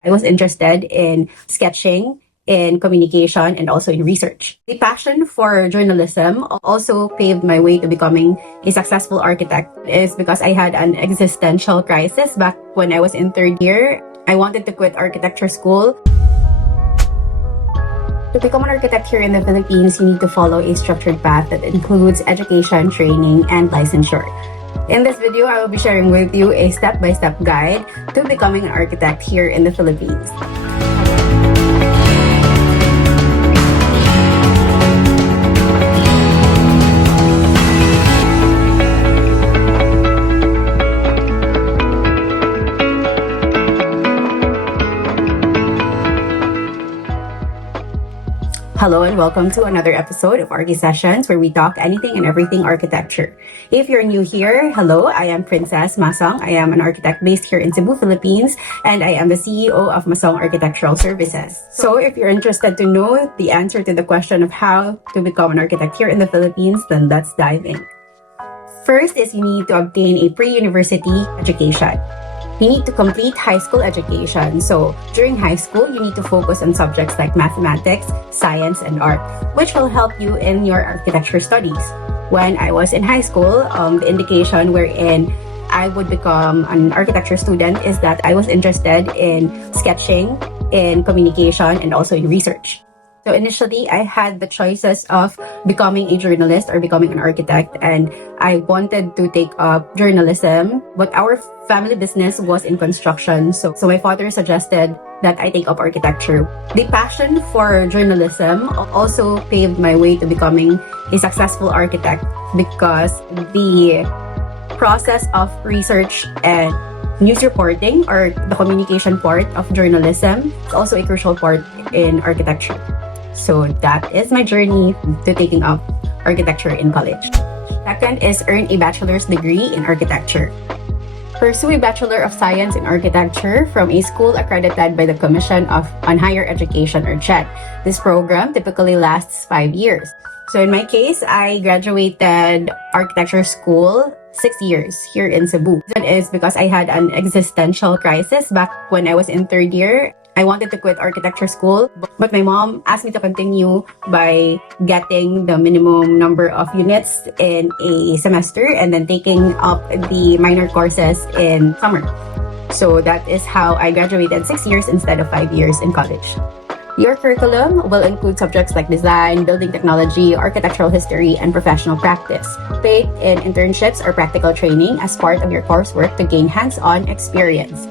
I was interested in sketching, in communication, and also in research. The passion for journalism also paved my way to becoming a successful architect is because I had an existential crisis back when I was in third year. I wanted to quit architecture school. To become an architect here in the Philippines, you need to follow a structured path that includes education, training, and licensure. In this video, I will be sharing with you a step-by-step guide to becoming an architect here in the Philippines. Hello and welcome to another episode of Archicessions, where we talk anything and everything architecture. If you're new here, hello, I am Princess Masong. I am an architect based here in Cebu, Philippines, and I am the CEO of Masong Architectural Services. So if you're interested to know the answer to the question of how to become an architect here in the Philippines, then let's dive in. First is you need to obtain a pre-university education. You need to complete high school education. So during high school, you need to focus on subjects like mathematics, science, and art, which will help you in your architecture studies. When I was in high school, the indication wherein I would become an architecture student is that I was interested in sketching, in communication, and also in research. So initially, I had the choices of becoming a journalist or becoming an architect, and I wanted to take up journalism, but our family business was in construction. So my father suggested that I take up architecture. The passion for journalism also paved my way to becoming a successful architect because the process of research and news reporting, or the communication part of journalism, is also a crucial part in architecture. So that is my journey to taking up architecture in college. Second is earn a bachelor's degree in architecture. Pursue a Bachelor of Science in Architecture from a school accredited by the Commission on Higher Education, or CHED. This program typically lasts 5 years. So in my case, I graduated architecture school 6 years here in Cebu. That is because I had an existential crisis back when I was in third year. I wanted to quit architecture school, but my mom asked me to continue by getting the minimum number of units in a semester and then taking up the minor courses in summer. So that is how I graduated 6 years instead of 5 years in college. Your curriculum will include subjects like design, building technology, architectural history, and professional practice. Take in internships or practical training as part of your coursework to gain hands-on experience.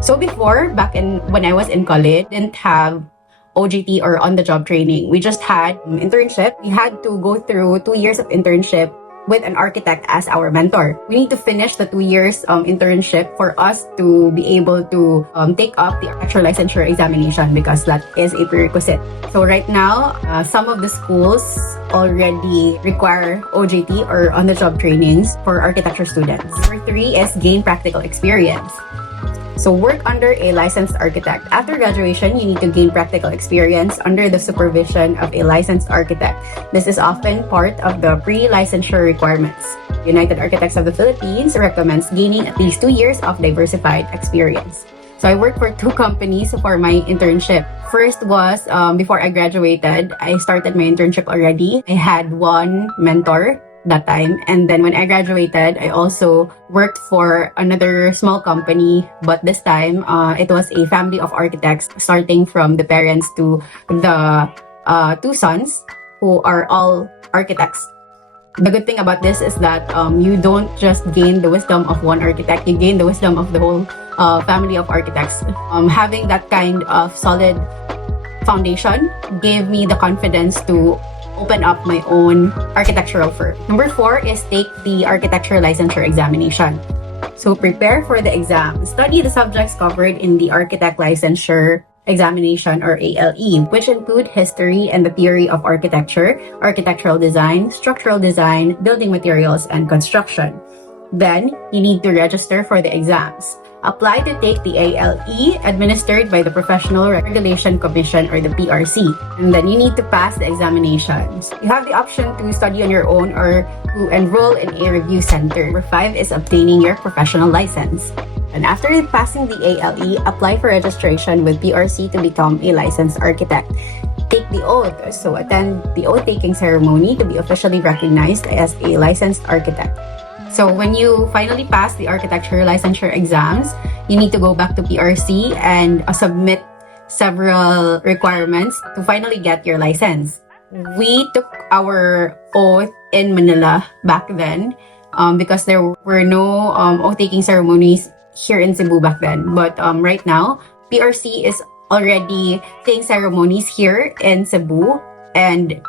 So before, when I was in college, didn't have OJT or on-the-job training. We just had internship. We had to go through 2 years of internship with an architect as our mentor. We need to finish the 2 years internship for us to be able to take up the architecture licensure examination, because that is a prerequisite. So right now, some of the schools already require OJT or on-the-job trainings for architecture students. Number 3 is gain practical experience. So work under a licensed architect. After graduation, you need to gain practical experience under the supervision of a licensed architect. This is often part of the pre-licensure requirements. United Architects of the Philippines recommends gaining at least 2 years of diversified experience. So I worked for 2 companies for my internship. First was, before I graduated, I started my internship already. I had one mentor that time, and then when I graduated, I also worked for another small company, but this time it was a family of architects, starting from the parents to the 2 sons, who are all architects. The good thing about this is that you don't just gain the wisdom of one architect, you gain the wisdom of the whole family of architects. Having that kind of solid foundation gave me the confidence to open up my own architectural firm. Number 4 is take the architecture licensure examination. So prepare for the exam. Study the subjects covered in the architect licensure examination, or ALE, which include history and the theory of architecture, architectural design, structural design, building materials, and construction. Then you need to register for the exams. Apply to take the ALE administered by the Professional Regulation Commission, or the PRC. And then you need to pass the examinations. You have the option to study on your own or to enroll in a review center. Number 5 is obtaining your professional license. And after passing the ALE, apply for registration with PRC to become a licensed architect. Take the oath, so attend the oath-taking ceremony to be officially recognized as a licensed architect. So when you finally pass the architecture licensure exams, you need to go back to PRC and submit several requirements to finally get your license. We took our oath in Manila back then because there were no oath-taking ceremonies here in Cebu back then. But right now, PRC is already taking ceremonies here in Cebu and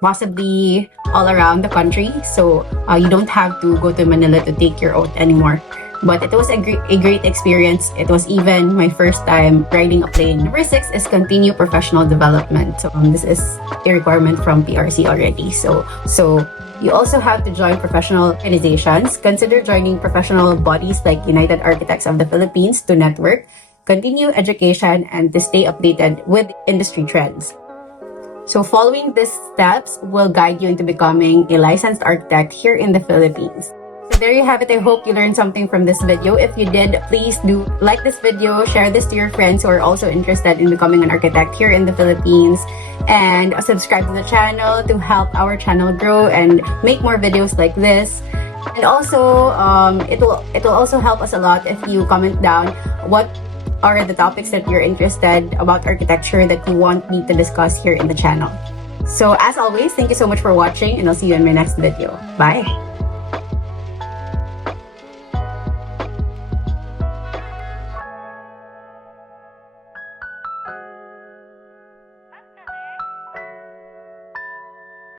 possibly all around the country. So you don't have to go to Manila to take your oath anymore. But it was a great experience. It was even my first time riding a plane. Number 6 is continue professional development. So this is a requirement from PRC already. So you also have to join professional organizations. Consider joining professional bodies like United Architects of the Philippines to network, continue education, and to stay updated with industry trends. So following these steps will guide you into becoming a licensed architect here in the Philippines. So there you have it. I hope you learned something from this video. If you did, please do like this video, share this to your friends who are also interested in becoming an architect here in the Philippines, and subscribe to the channel to help our channel grow and make more videos like this. And also, it will also help us a lot if you comment down what are the topics that you're interested about architecture that you want me to discuss here in the channel. So as always, thank you so much for watching, and I'll see you in my next video. Bye!